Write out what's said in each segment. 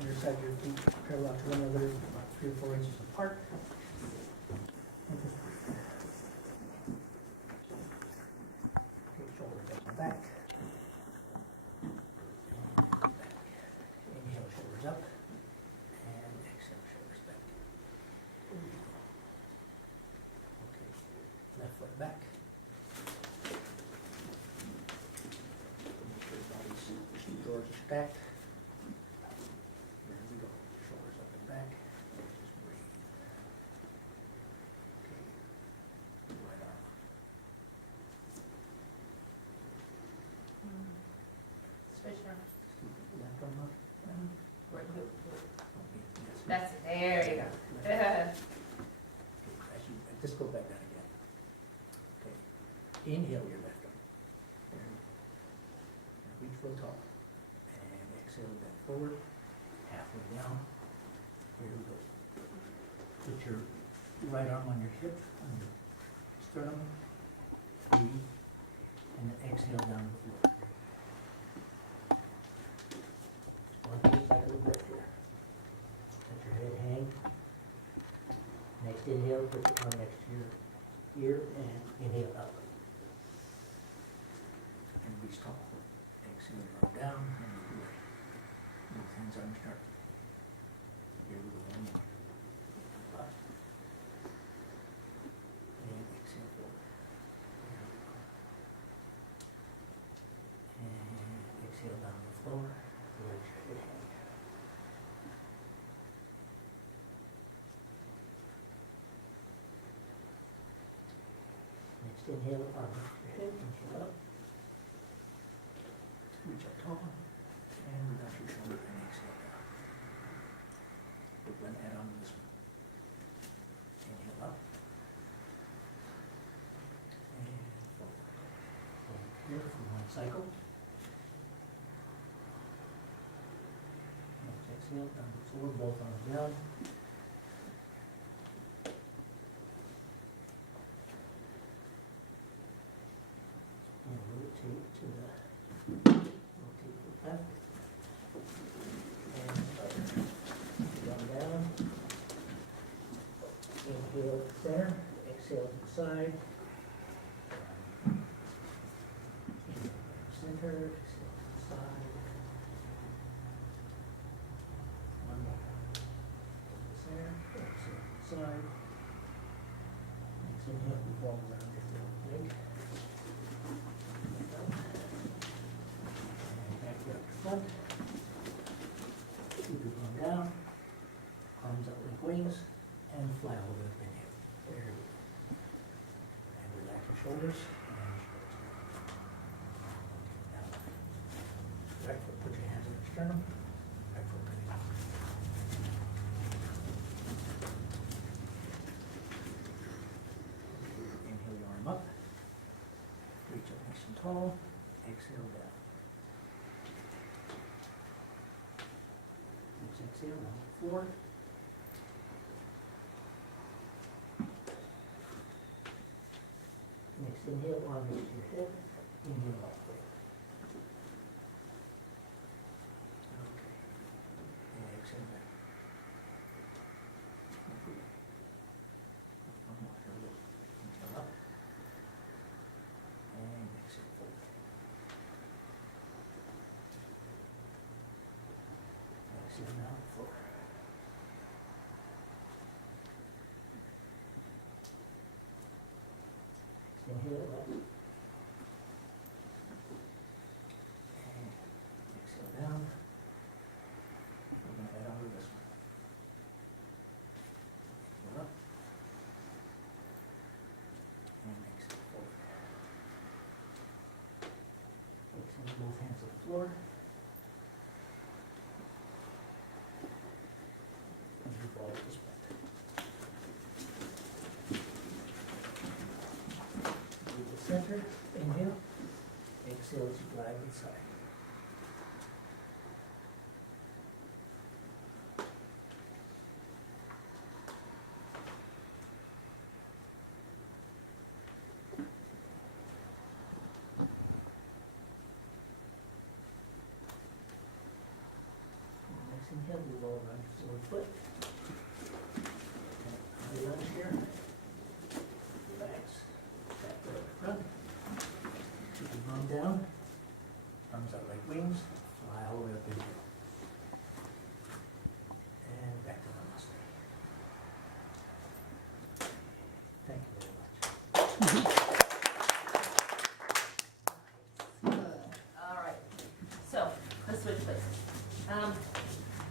underside of your feet parallel to one another, about 3 or 4 inches apart. And just breathe. Okay, shoulders up and back. And back. Inhale, shoulders up. And exhale, shoulders back. Okay, left foot back. Make sure your body's drawers are stacked. There we go. Shoulders up and back. And just breathe. Okay. Right arm. Switch arm. Left arm up. Right, good, good. Okay, yes. That's it, there you go. Okay, just go back down again. Okay. Inhale your left arm. There we go. Now reach real tall. And exhale, bend forward. Halfway down. Here we go. Put your right arm on your hip, on your sternum. Breathe. And then exhale down to the floor. One more cycle of breath here. Let your head hang. Next inhale, put your arm next to your ear and inhale up. And reach tall. Exhale, your arm down and move away. Both hands on your start. Here we go, one more. Up. And exhale forward. There we go. And exhale down the floor. Let your head hang. Next inhale, arm up to your head, inhale up. Reach up tall, and relax your shoulder and exhale down. Put one hand on this one. Inhale up. And forward. Hold here for one cycle. Next exhale, down the floor, both arms down. And rotate to the, rotate the left. And other. Down, down. Inhale to the center, exhale to the side. Inhale to the center, exhale to the side. One more. To the center, exhale to the side. Next inhale, we walk around your leg. And back up to front. Keep your arm down. Arms up like wings. And fly all the way up in here. There we go. And relax your shoulders. And your shoulders. Now, right foot, put your hands on your sternum. Right foot ready. Inhale your arm up. Reach up nice and tall. Exhale down. Next exhale on the floor. Next inhale, arm next to your head. Inhale up. Okay. And exhale back. One more. Here we go. Inhale up. And exhale forward. Exhale down the floor. Inhale up. And exhale down. We're going to add on to this one. Inhale up. And exhale forward. Exhale both hands to the floor. And you fall to the spot. Center, inhale, exhale as you glide inside. Inhale, we roll around your forward foot. On your lunge here. Relax. Back foot up in front. Keep your bum down. Arms out like wings. Fly all the way up in here. And back to namaste. Thank you very much. All right, so, let's switch places.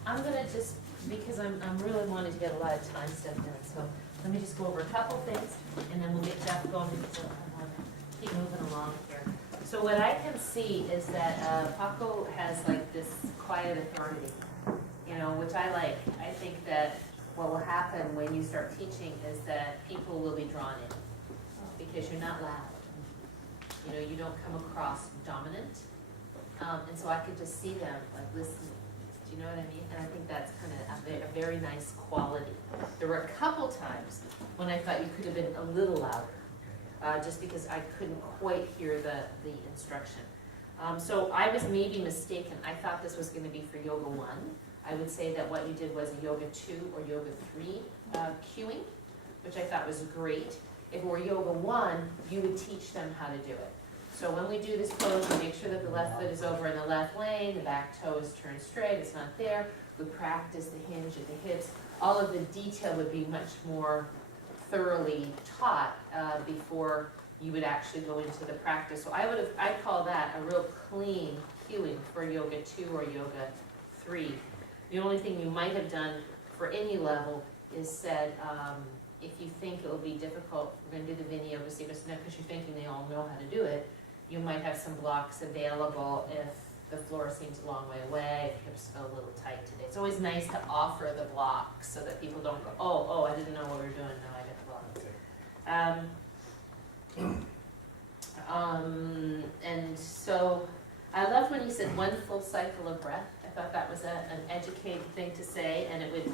I'm gonna just, because I'm really wanting to get a lot of time stuff done, so let me just go over a couple things, and then we'll get Jeff going, because I wanna keep moving along here. So what I can see is that Paco has like this quiet authority, you know, which I like. I think that what will happen when you start teaching is that people will be drawn in, because you're not loud. You know, you don't come across dominant. And so I could just see them like listening. Do you know what I mean? And I think that's kind of a very nice quality. There were a couple times when I thought you could have been a little louder, just because I couldn't quite hear the instruction. So I was maybe mistaken. I thought this was going to be for Yoga 1. I would say that what you did was a Yoga 2 or Yoga 3 cueing, which I thought was great. If it were Yoga 1, you would teach them how to do it. So when we do this pose, we make sure that the left foot is over in the left lane, the back toe is turned straight, it's not there. We practice the hinge at the hips. All of the detail would be much more thoroughly taught before you would actually go into the practice. So I'd call that a real clean cueing for Yoga 2 or Yoga 3. The only thing you might have done for any level is said, if you think it will be difficult, we're going to do the Vinyasa sequence now because you're thinking they all know how to do it, you might have some blocks available if the floor seems a long way away, if hips feel a little tight today. It's always nice to offer the blocks so that people don't go, oh, I didn't know what we were doing, now I got the block. And so I loved when you said one full cycle of breath. I thought that was an educated thing to say, and it would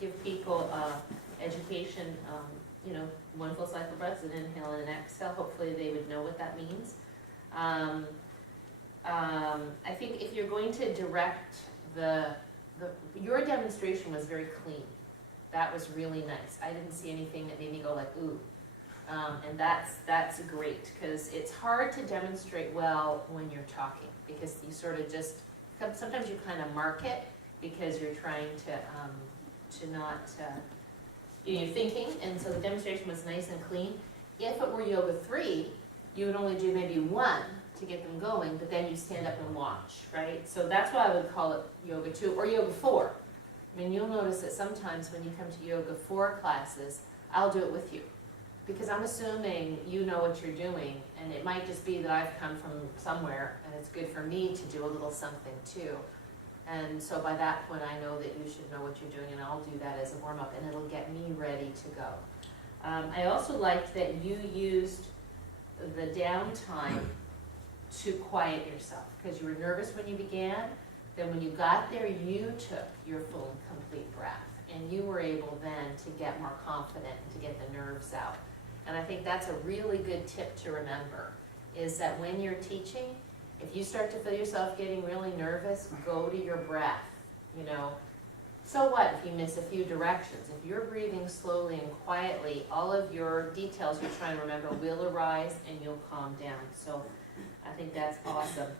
give people education, you know, one full cycle of breath, an inhale and an exhale. Hopefully they would know what that means. I think if you're going to direct your demonstration was very clean. That was really nice. I didn't see anything that made me go like, ooh. And that's great, because it's hard to demonstrate well when you're talking, because you sort of just, sometimes you kind of mark it, because you're trying to not, you're thinking, and so the demonstration was nice and clean. If it were Yoga 3, you would only do maybe one to get them going, but then you stand up and watch, right? So that's why I would call it Yoga 2 or Yoga 4. I mean, you'll notice that sometimes when you come to Yoga 4 classes, I'll do it with you, because I'm assuming you know what you're doing, and it might just be that I've come from somewhere, and it's good for me to do a little something too. And so by that point, I know that you should know what you're doing, and I'll do that as a warm-up, and it'll get me ready to go. I also liked that you used the downtime to quiet yourself, because you were nervous when you began. Then when you got there, you took your full and complete breath, and you were able then to get more confident and to get the nerves out. And I think that's a really good tip to remember, is that when you're teaching, if you start to feel yourself getting really nervous, go to your breath, you know. So what if you miss a few directions? If you're breathing slowly and quietly, all of your details you're trying to remember will arise and you'll calm down. So I think that's awesome.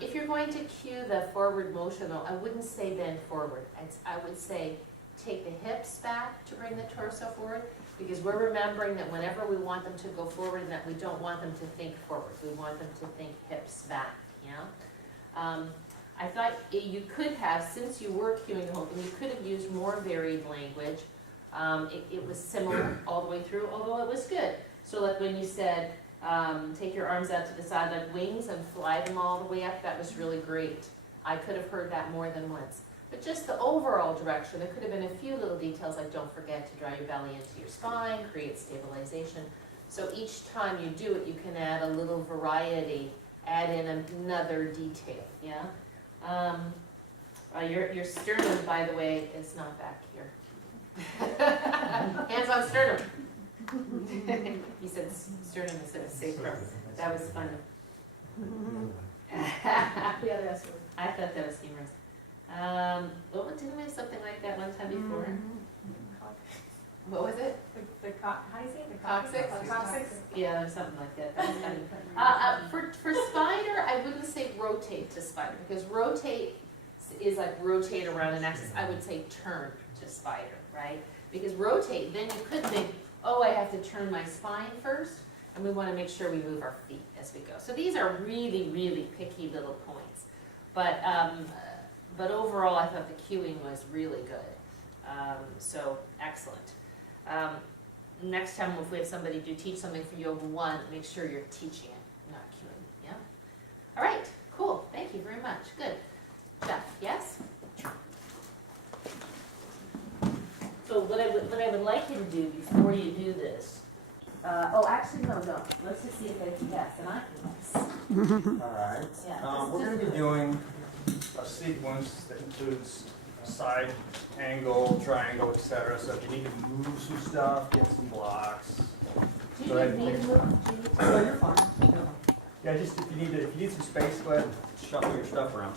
If you're going to cue the forward motion, though, I wouldn't say bend forward. I would say take the hips back to bring the torso forward, because we're remembering that whenever we want them to go forward, and that we don't want them to think forward. We want them to think hips back, yeah? I thought you could have, since you were cueing the whole thing, you could have used more varied language. It was similar all the way through, although it was good. So like when you said, take your arms out to the side like wings and fly them all the way up, that was really great. I could have heard that more than once. But just the overall direction, there could have been a few little details like don't forget to draw your belly into your spine, create stabilization. So each time you do it, you can add a little variety, add in another detail, yeah? Your sternum, by the way, is not back here. Hands on sternum. He said sternum instead of sacrum. That was funny. The other S word. I thought that was humorous. Well, didn't we have something like that one time before? What was it? How do you say it? The Coccyx? Coccyx? Yeah, or something like that. That was funny. For spider, I wouldn't say rotate to spider, because rotate is like rotate around an axis. I would say turn to spider, right? Because rotate, then you could think, oh, I have to turn my spine first, and we wanna make sure we move our feet as we go. So these are really, really picky little points. But overall, I thought the cueing was really good. So excellent. Next time, if we have somebody to teach something for Yoga 1, make sure you're teaching it, not cueing, yeah? All right, cool, thank you very much, good. Jeff, yes? So what I would like you to do before you do this, actually, no, let's just see if I can guess, and I can guess. All right. Yeah. We're going to be doing a sequence that includes side angle, triangle, etc. So if you need to move some stuff, get some blocks. Do Go ahead you and need to move? Do you need to- No, you're fine. Yeah, just if you need some space, go ahead and shuffle your stuff around.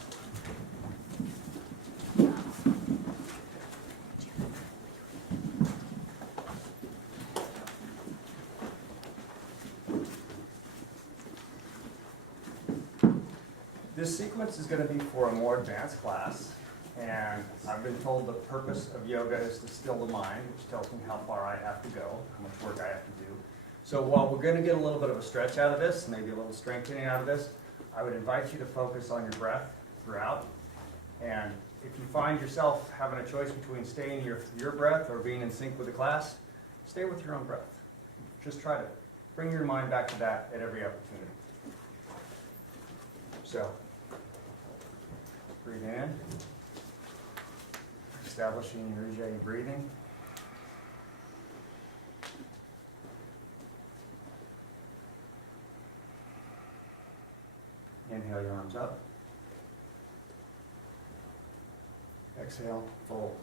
This sequence is going to be for a more advanced class, and I've been told the purpose of yoga is to still the mind, which tells me how far I have to go, how much work I have to do. So while we're going to get a little bit of a stretch out of this, maybe a little strengthening out of this, I would invite you to focus on your breath throughout. And if you find yourself having a choice between staying your breath or being in sync with the class, stay with your own breath. Just try to bring your mind back to that at every opportunity. So, breathe in, establishing your Ujjayi breathing. Inhale your arms up. Exhale, fold.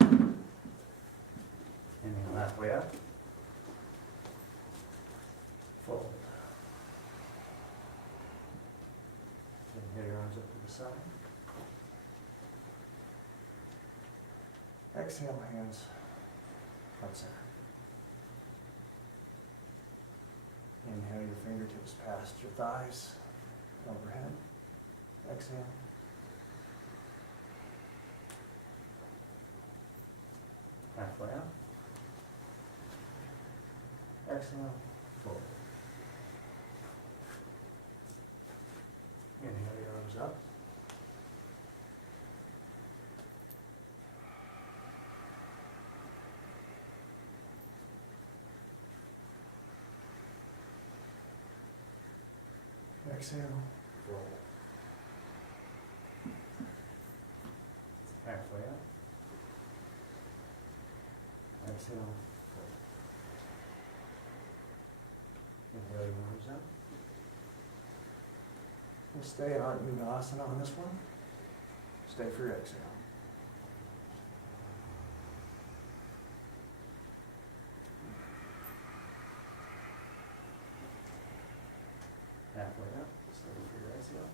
Inhale halfway up. Fold. Inhale your arms up to the side. Exhale, hands outside. Inhale your fingertips past your thighs, overhead. Exhale. Halfway up. Exhale, fold. Inhale your arms up. Exhale, roll. Halfway up. Exhale, fold. Inhale your arms up. We'll stay on Uttanasana on this one. Stay for your exhale. Halfway up, stay for your exhale.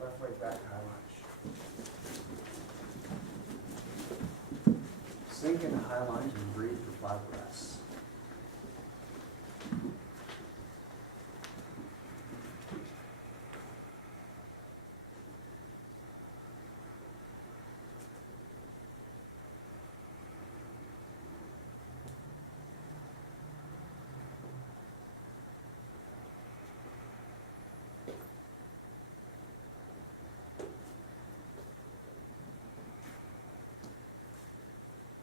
Left leg back, high lunge. Sink into high lunge and breathe for 5 breaths.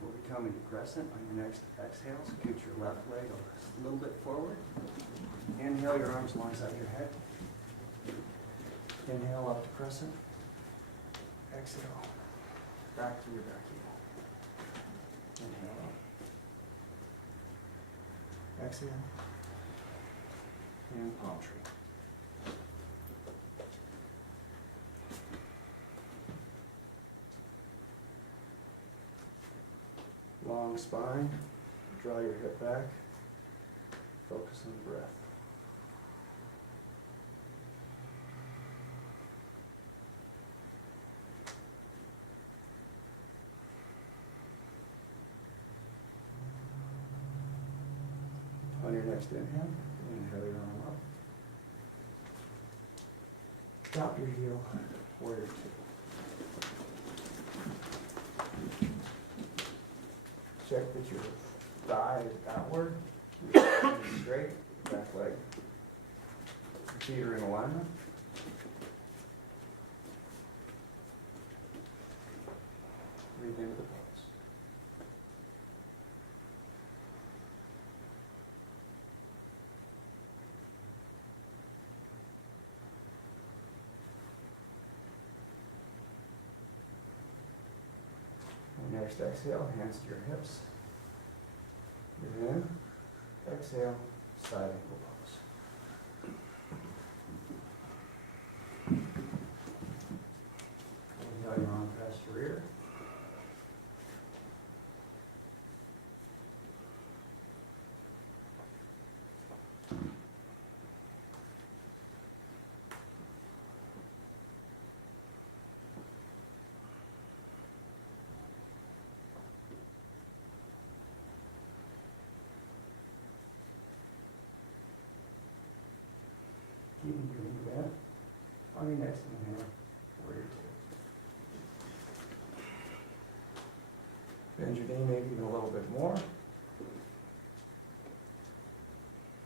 We'll be coming to crescent on your next exhale. Scoot your left leg a little bit forward. Inhale your arms alongside your head. Inhale up to crescent. Exhale. Back to your back heel. Inhale up. Exhale. And palm tree. Long spine, draw your hip back, focus on the breath. next inhale, inhale your arm up. Drop your heel, warrior two. Check that your thigh is outward, your spine is straight, back leg. Your feet are in alignment. Breathe into the pose. And next exhale, hands to your hips. Breathe in, exhale, side angle pose. Inhale your arm past your ear. Keep doing that. On your next inhale, warrior two. Bend your knee maybe even a little bit more.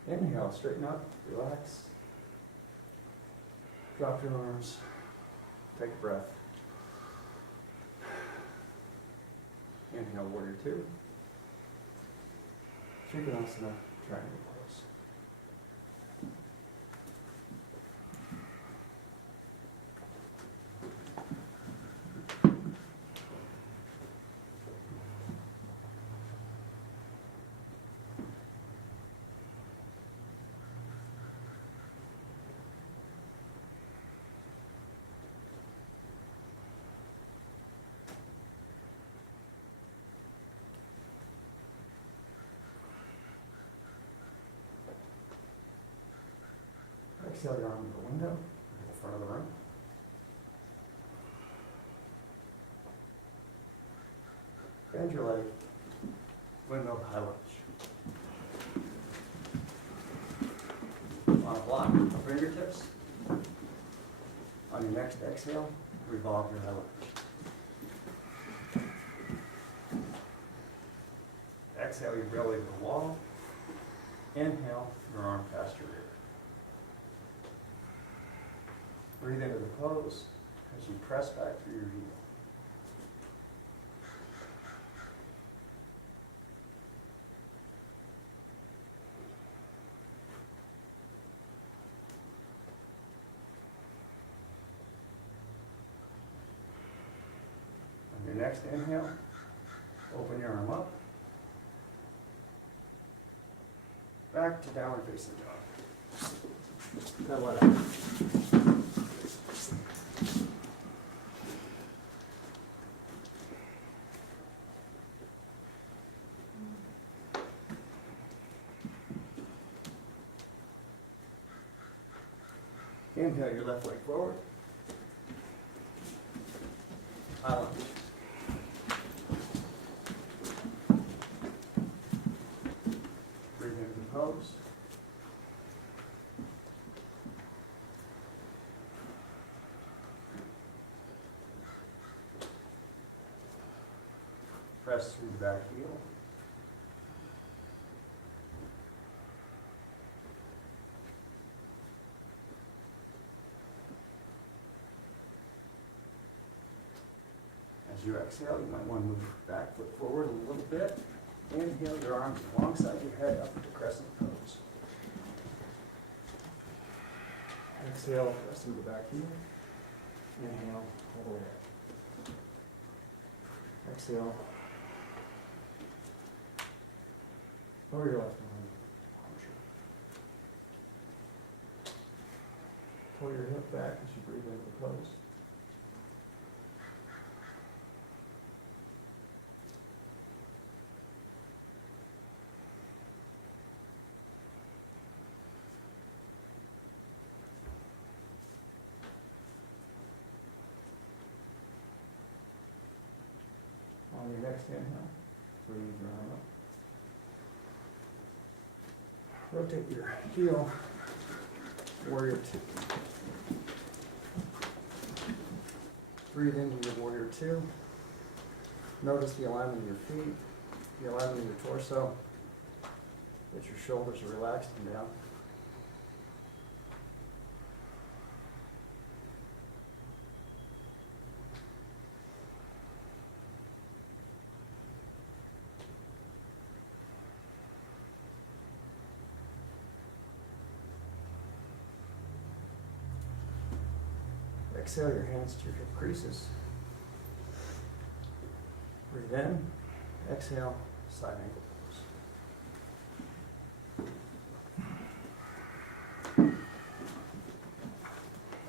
Inhale, straighten up, relax. Drop your arms. Take a breath. Inhale, warrior two. Trikonasana, triangle pose. Exhale your arm to the window, to the front of the room. Bend your leg, window high lunge. On a block, fingertips. On your next exhale, revolve your high lunge. Exhale your belly to the wall. Inhale your arm past your ear. Breathe into the pose as you press back through your heel. On your next inhale, open your arm up. Back to downward facing dog. Pedal it out. Inhale your left leg forward. High lunge. Breathe into the pose. Press through the back heel. As you exhale, you might want to move your back foot forward a little bit. Inhale your arms alongside your head up into crescent pose. Exhale, press through the back heel. Inhale, all the way up. Exhale. Lower your left arm. Pull your hip back as you breathe into the pose. On your next inhale, breathe your arm up. Rotate your heel, warrior two. Breathe into your warrior two. Notice the alignment of your feet, the alignment of your torso. That your shoulders are relaxed and down. Exhale your hands to your hip creases. Breathe in, exhale, side angle pose.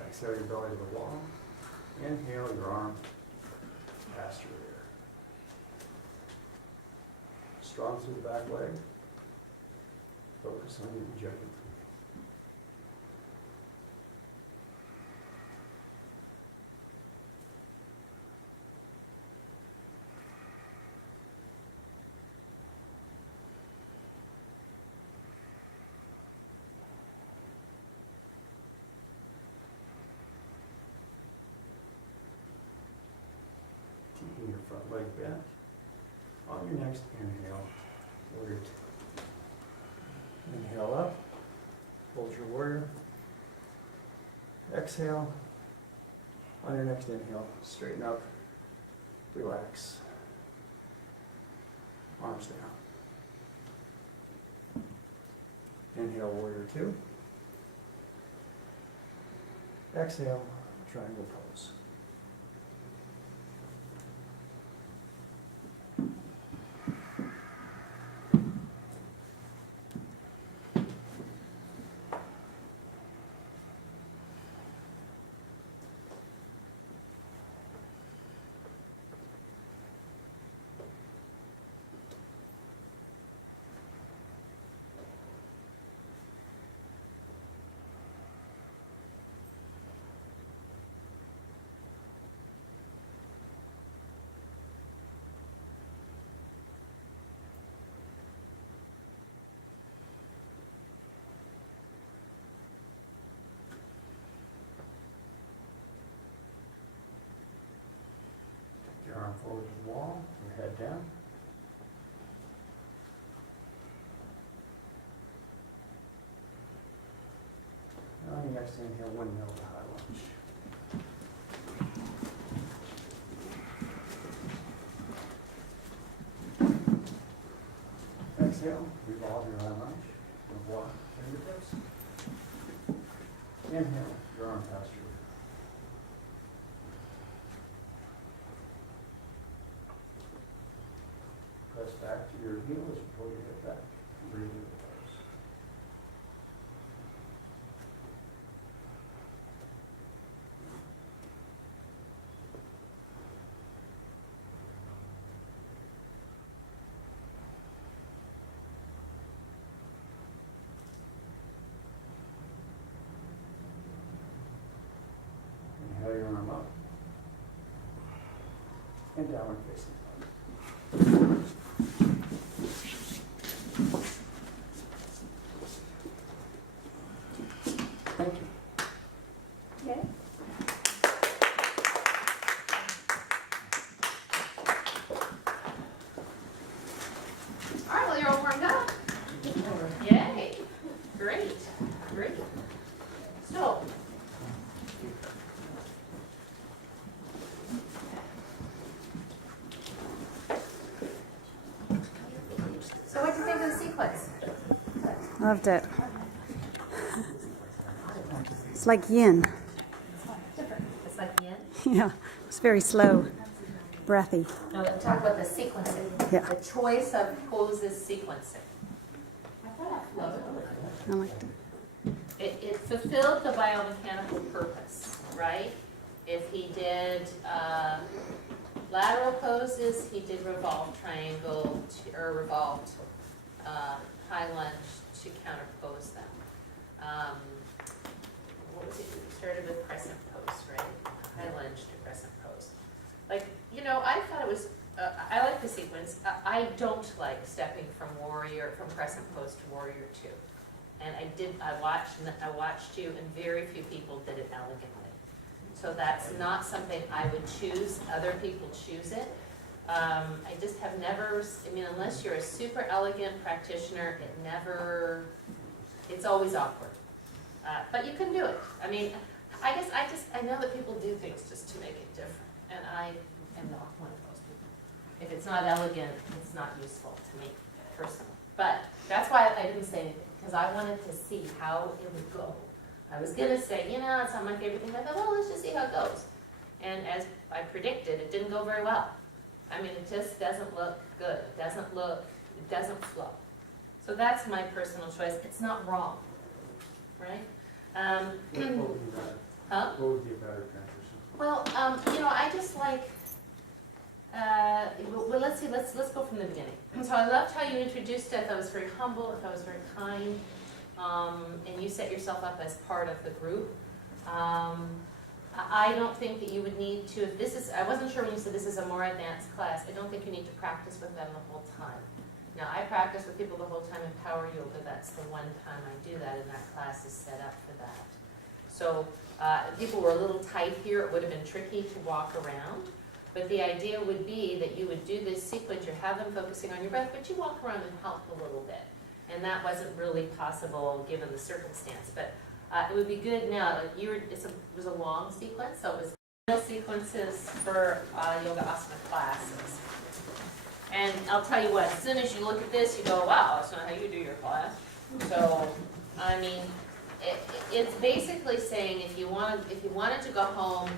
Exhale your belly to the wall. Inhale your arm past your ear. Strong through the back leg. Focus on your joint. Keeping your front leg bent. On your next inhale, warrior two. Inhale up, hold your warrior. Exhale. On your next inhale, straighten up, relax. Arms down. Inhale, warrior two. Exhale, triangle pose. Your arm forward to the wall, your head down. And on your next inhale, windmill to high lunge. Exhale, revolve your high lunge. Revolve fingertips. Inhale, your arm past your ear. Press back to your heels and pull your hip back. Breathe into the pose. Inhale your arm up. And downward facing dog. Thank you. Okay. All right, well, you're all warmed up. Yay, great, great. So, what do you think of the sequence? Loved it. It's like yin. It's like yin. Yeah, it's very slow, breathy. No, talk about the sequencing. Yeah. The choice of poses sequencing. Love it. I liked it. It fulfilled the biomechanical purpose, right? If he did lateral poses, he did revolved triangle or revolved high lunge to counterpose them. What was it? We started with crescent pose, right? High lunge to crescent pose. Like, you know, I thought it was, I like the sequence. I don't like stepping from crescent pose to warrior two. And I watched you, and very few people did it elegantly. So that's not something I would choose, other people choose it. I just have never, I mean, unless you're a super elegant practitioner, it's always awkward. But you can do it. I mean, I know that people do things just to make it different, and I am not one of those people. If it's not elegant, it's not useful to me personally. But that's why I didn't say anything, because I wanted to see how it would go. I was gonna say, it's not my favorite thing, but I thought, well, let's just see how it goes. And as I predicted, it didn't go very well. I mean, it just doesn't look good. It doesn't flow. So that's my personal choice. It's not wrong, right? What would be better? Huh? What would be a better transition? Well, I just like, well, let's see, let's go from the beginning. So I loved how you introduced it. I thought it was very humble, I thought it was very kind, and you set yourself up as part of the group. I don't think that you would need to, I wasn't sure when you said this is a more advanced class, I don't think you need to practice with them the whole time. Now, I practice with people the whole time in Power Yoga. That's the one time I do that, and that class is set up for that. So people were a little tight here. It would have been tricky to walk around. But the idea would be that you would do this sequence. You have them focusing on your breath, but you walk around and help a little bit. And that wasn't really possible given the circumstance. But it would be good now. It was a long sequence, so it was real sequences for yoga asana classes. And I'll tell you what, as soon as you look at this, you go, wow, that's not how you do your class. So, I mean, it's basically saying if you wanted to go home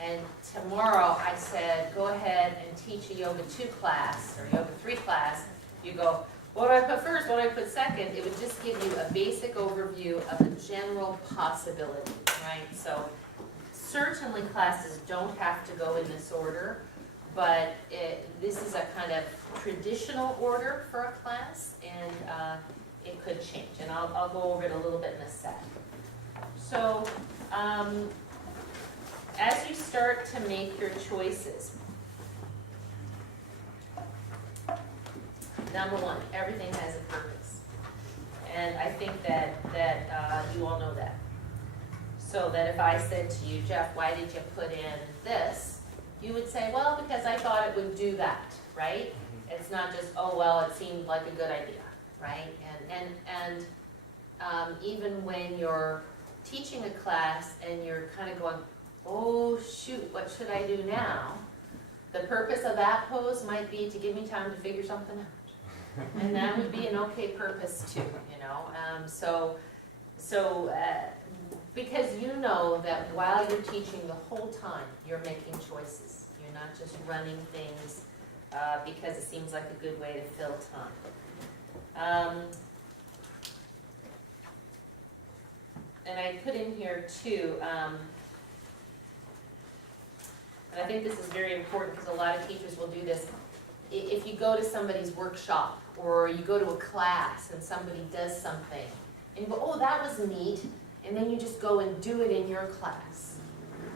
and tomorrow I said, go ahead and teach a Yoga 2 class or Yoga 3 class, you go, what do I put first, what do I put second? It would just give you a basic overview of the general possibility, right? So certainly classes don't have to go in this order, but this is a kind of traditional order for a class, and it could change. And I'll go over it a little bit in a sec. So as you start to make your choices, number one, everything has a purpose. And I think that you all know that. So that if I said to you, Jeff, why did you put in this? You would say, well, because I thought it would do that, right? It's not just, oh, well, it seemed like a good idea, right? And even when you're teaching a class and you're kind of going, oh, shoot, what should I do now? The purpose of that pose might be to give me time to figure something out. And that would be an okay purpose too, because you know that while you're teaching the whole time, you're making choices. You're not just running things because it seems like a good way to fill time. And I put in here too, and I think this is very important because a lot of teachers will do this. If you go to somebody's workshop or you go to a class and somebody does something and you go, oh, that was neat, and then you just go and do it in your class.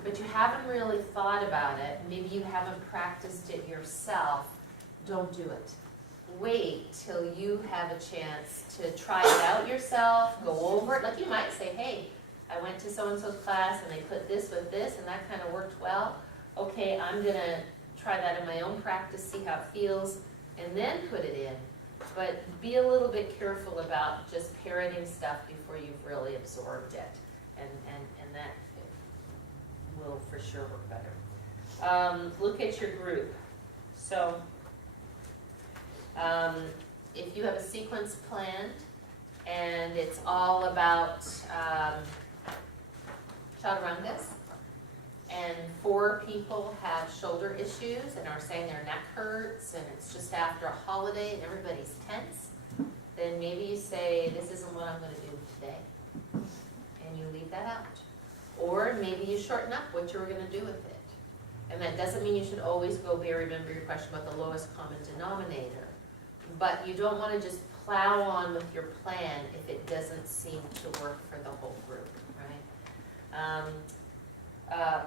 But you haven't really thought about it, maybe you haven't practiced it yourself, don't do it. Wait till you have a chance to try it out yourself, go over it. Like you might say, hey, I went to so-and-so's class and they put this with this and that kind of worked well. Okay, I'm gonna try that in my own practice, see how it feels, and then put it in. But be a little bit careful about just parroting stuff before you've really absorbed it. And that will for sure work better. Look at your group. So if you have a sequence planned and it's all about chaturangas, and 4 people have shoulder issues and are saying their neck hurts and it's just after a holiday and everybody's tense, then maybe you say, this isn't what I'm going to do today. And you leave that out. Or maybe you shorten up what you were going to do with it. And that doesn't mean you should always go, Barry, remember your question about the lowest common denominator. But you don't want to just plow on with your plan if it doesn't seem to work for the whole group, right?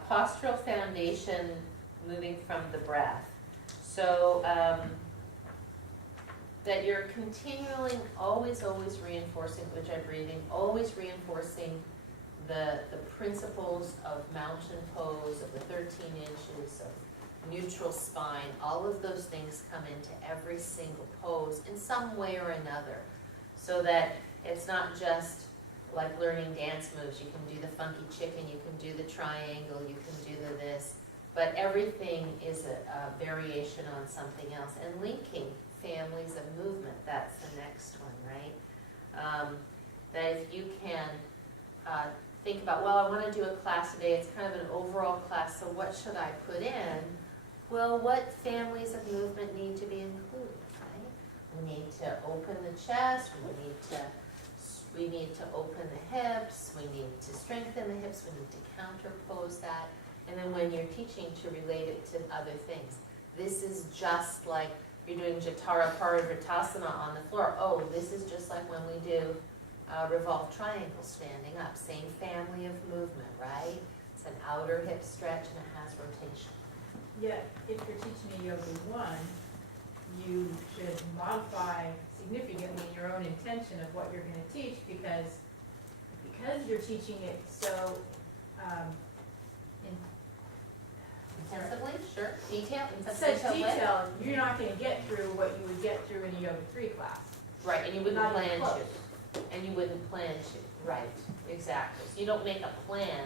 Postural foundation, moving from the breath. So that you're continually, always reinforcing Ujjayi breathing, always reinforcing the principles of mountain pose, of the 13 inches, of neutral spine. All of those things come into every single pose in some way or another, so that it's not just like learning dance moves. You can do the funky chicken, you can do the triangle, you can do the this, but everything is a variation on something else. And linking families of movement, that's the next one, right? That if you can think about, well, I want to do a class today, it's kind of an overall class, so what should I put in? Well, what families of movement need to be included, right? We need to open the chest, we need to open the hips, we need to strengthen the hips, we need to counterpose that, and then when you're teaching, to relate it to other things. This is just like you're doing Jatara Parivrtasana on the floor. Oh, this is just like when we do revolved triangle standing up. Same family of movement, right? It's an outer hip stretch and it has rotation. Yet, if you're teaching a Yoga 1, you should modify significantly your own intention of what you're going to teach, because you're teaching it so Intensively, sure. Detail, in such such detail way. detail, you're not going to get through what you would get through in a Yoga 3 class. Right, and you wouldn't Not even plan close. to. And you wouldn't plan to, right, exactly. So you don't make a plan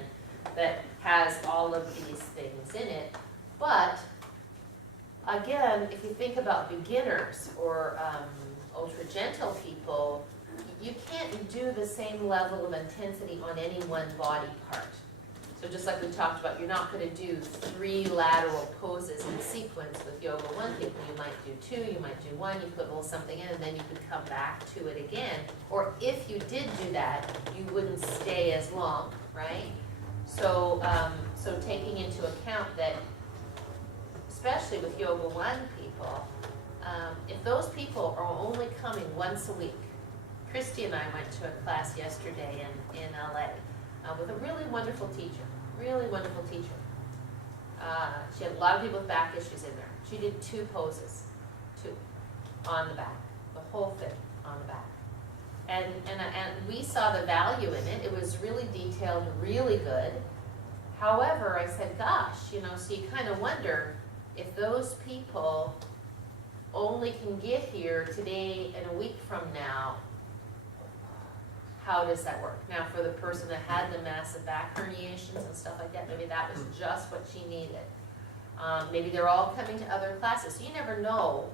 that has all of these things in it. But, again, if you think about beginners or ultra gentle people, you can't do the same level of intensity on any one body part. So just like we talked about, you're not going to do 3 lateral poses in sequence with Yoga 1 people. You might do 2, you might do 1, you put a little something in, and then you could come back to it again. Or if you did do that, you wouldn't stay as long, right? So, so taking into account that, especially with Yoga 1 people, if those people are only coming once a week, Christy and I went to a class yesterday in LA with a really wonderful teacher. She had a lot of people with back issues in there. She did 2 poses, 2, on the back, the whole thing on the back. And we saw the value in it. It was really detailed, really good. However, I said, gosh, you know, so you kind of wonder if those people only can get here today and a week from now, how does that work? Now, for the person that had the massive back herniations and stuff like that, maybe that was just what she needed. Maybe they're all coming to other classes, so you never know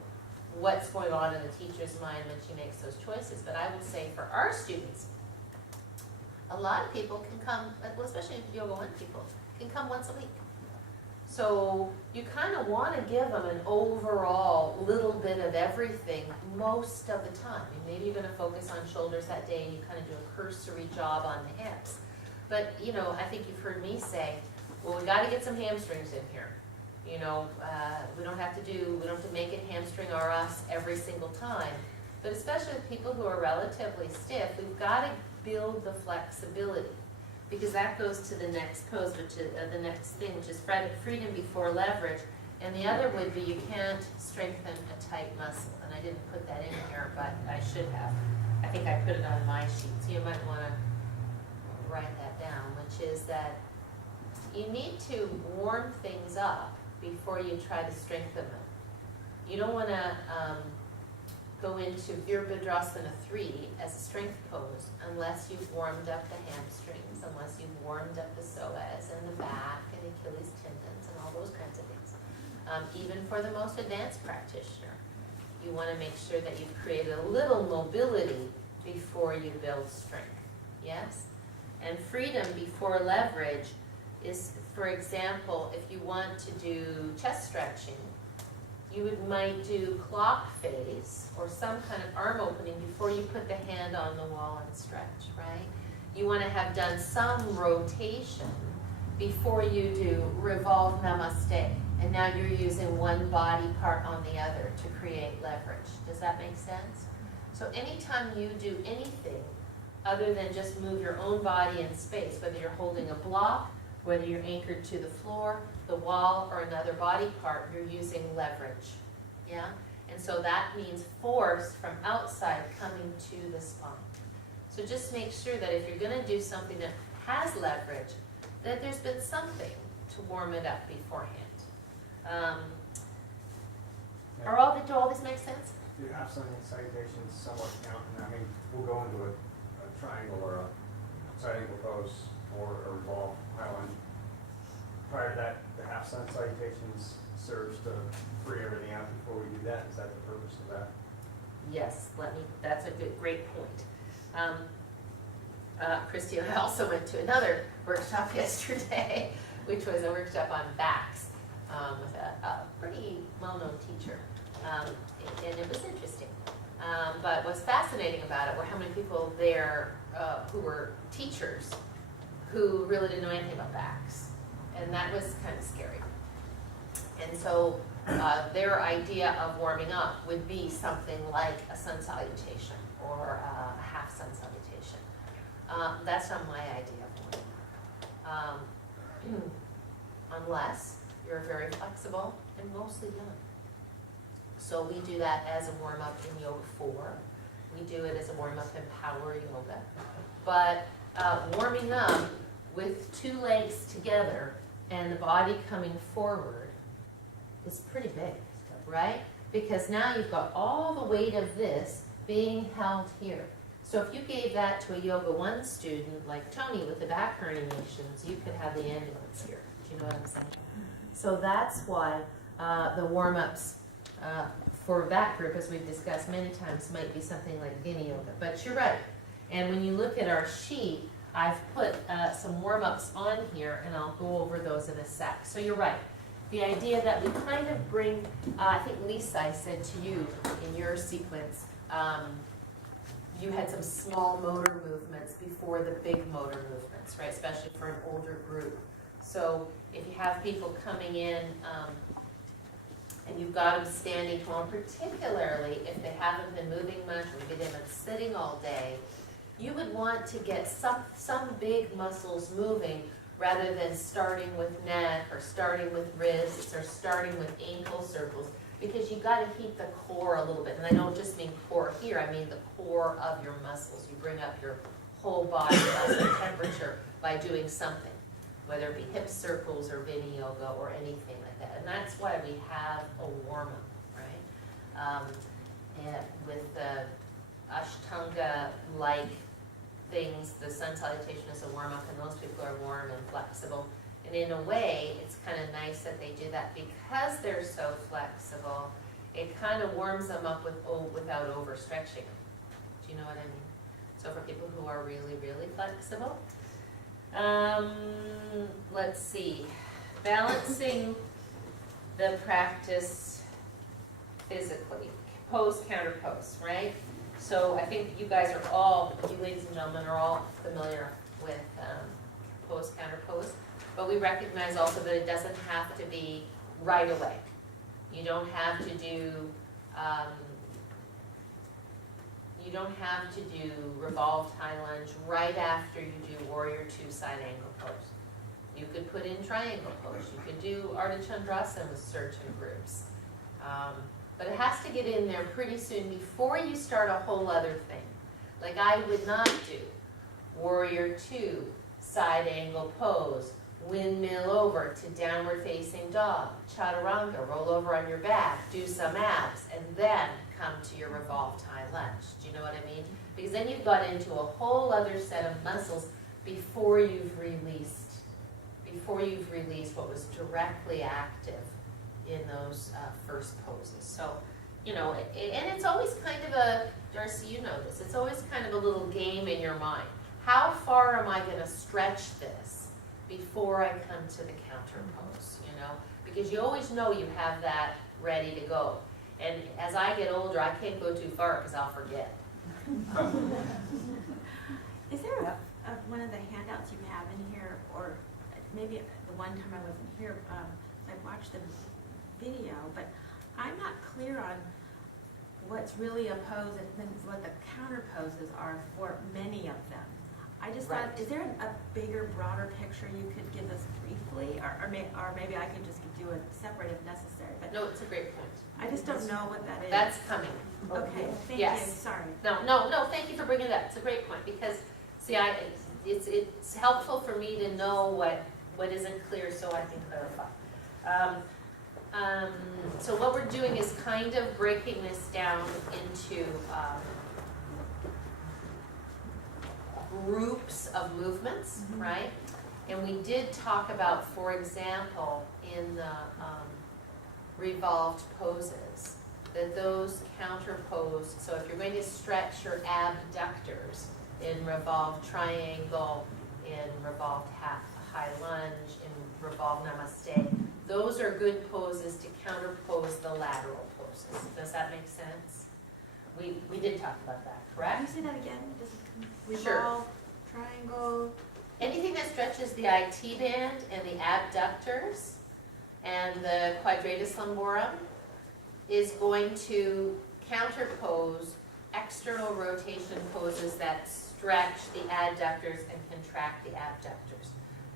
what's going on in the teacher's mind when she makes those choices. But I will say for our students, a lot of people can come, well, especially Yoga 1 people, can come once a week. So you kind of want to give them an overall little bit of everything most of the time. I mean, maybe you're going to focus on shoulders that day and you kind of do a cursory job on the hips. But, you know, I think you've heard me say, well, we got to get some hamstrings in here. You know, we don't have to make it hamstring or us every single time. But especially with people who are relatively stiff, we've got to build the flexibility. Because that goes to the next pose, which is the next thing, which is freedom before leverage. And the other would be you can't strengthen a tight muscle. And I didn't put that in here, but I should have. I think I put it on my sheet, so you might want to write that down, which is that you need to warm things up before you try to strengthen them. You don't want to go into Virabhadrasana 3 as a strength pose unless you've warmed up the hamstrings, unless you've warmed up the psoas and the back and Achilles tendons and all those kinds of things. Even for the most advanced practitioner, you want to make sure that you've created a little mobility before you build strength. Yes? And freedom before leverage is, for example, if you want to do chest stretching, you might do clock face or some kind of arm opening before you put the hand on the wall and stretch, right? You want to have done some rotation before you do revolve namaste. And now you're using one body part on the other to create leverage. Does that make sense? So anytime you do anything other than just move your own body in space, whether you're holding a block, whether you're anchored to the floor, the wall, or another body part, you're using leverage, yeah? And so that means force from outside coming to the spine. So just make sure that if you're gonna do something that has leverage, that there's been something to warm it up beforehand. Do all these make sense? The half salutations somewhat count, and I mean, we'll go into a triangle or a side angle pose or a revolve island. Prior to that, the half sun salutations serves to free everything out before we do that. Is that the purpose of that? Yes, that's a great point. Christy and I also went to another workshop yesterday, which was a workshop on backs, with a pretty well-known teacher. And it was interesting. But what's fascinating about it were how many people there who were teachers who really didn't know anything about backs. And that was kind of scary. And so their idea of warming up would be something like a sun salutation or a half sun salutation. That's not my idea of warming up. Unless you're very flexible and mostly young. So we do that as a warm-up in Yoga 4. We do it as a warm-up in Power Yoga. But warming up with two legs together and the body coming forward is pretty big, right? Because now you've got all the weight of this being held here. So if you gave that to a Yoga 1 student like Tony with the back herniations, you could have the ambulance here. Do you know what I'm saying? So that's why the warm-ups for that group, as we've discussed many times, might be something like Vinyasa Yoga. But you're right. And when you look at our sheet, I've put some warm-ups on here, and I'll go over those in a sec. So you're right. The idea that we kind of bring, I think Lisa, I said to you in your sequence, you had some small motor movements before the big motor movements, right? Especially for an older group. So if you have people coming in, and you've got them standing tall, particularly if they haven't been moving much, or maybe they've been sitting all day, you would want to get some big muscles moving rather than starting with neck or starting with wrists or starting with ankle circles, because you've got to heat the core a little bit. And I don't just mean core here, I mean the core of your muscles. You bring up your whole body muscle temperature by doing something, whether it be hip circles or Vinyasa Yoga or anything like that. And that's why we have a warm-up, right? And with the Ashtanga-like things, the sun salutation is a warm-up, and those people are warm and flexible. And in a way, it's kind of nice that they do that because they're so flexible. It kind of warms them up without overstretching them. Do you know what I mean? So for people who are really, really flexible, let's see, balancing the practice physically, pose, counter pose, right? So I think you guys are all, you ladies and gentlemen are all familiar with pose, counter pose, but we recognize also that it doesn't have to be right away. You don't have to do, revolved high lunge right after you do warrior 2 side angle pose. You could put in triangle pose. You could do Ardha Chandrasana with certain groups. But it has to get in there pretty soon before you start a whole other thing. Like I would not do warrior 2 side angle pose, windmill over to downward facing dog, chaturanga, roll over on your back, do some abs, and then come to your revolved high lunge. Do you know what I mean? Because then you've got into a whole other set of muscles before you've released what was directly active in those first poses. So, you know, and it's always kind of a, Darcy, you know this, it's always kind of a little game in your mind. How far am I going to stretch this before I come to the counter pose, you know? Because you always know you have that ready to go. And as I get older, I can't go too far because I'll forget. Is there one of the handouts you have in here, or maybe the one time I wasn't here, I watched the video, but I'm not clear on what's really a pose and then what the counter poses are for many of them. I just Right. thought, is there a bigger, broader picture you could give us briefly? Or maybe I could just do it separate if necessary, but No, it's a great point. I just don't know what that is. That's coming. Okay, thank you, Yes. sorry. No, thank you for bringing it up. It's a great point, because, see, it's helpful for me to know what isn't clear so I can clarify. So what we're doing is kind of breaking this down into groups of movements, right? And we did talk about, for example, in the revolved poses, that those counterpose, so if you're going to stretch your abductors in revolved triangle, in revolved high lunge, in revolved namaste, those are good poses to counterpose the lateral poses. Does that make sense? We did talk about that, Can correct? you say that again? Just Sure. revolve, triangle, Anything that stretches the IT band and the abductors and the quadratus lumborum is going to counterpose external rotation poses that stretch the adductors and contract the abductors.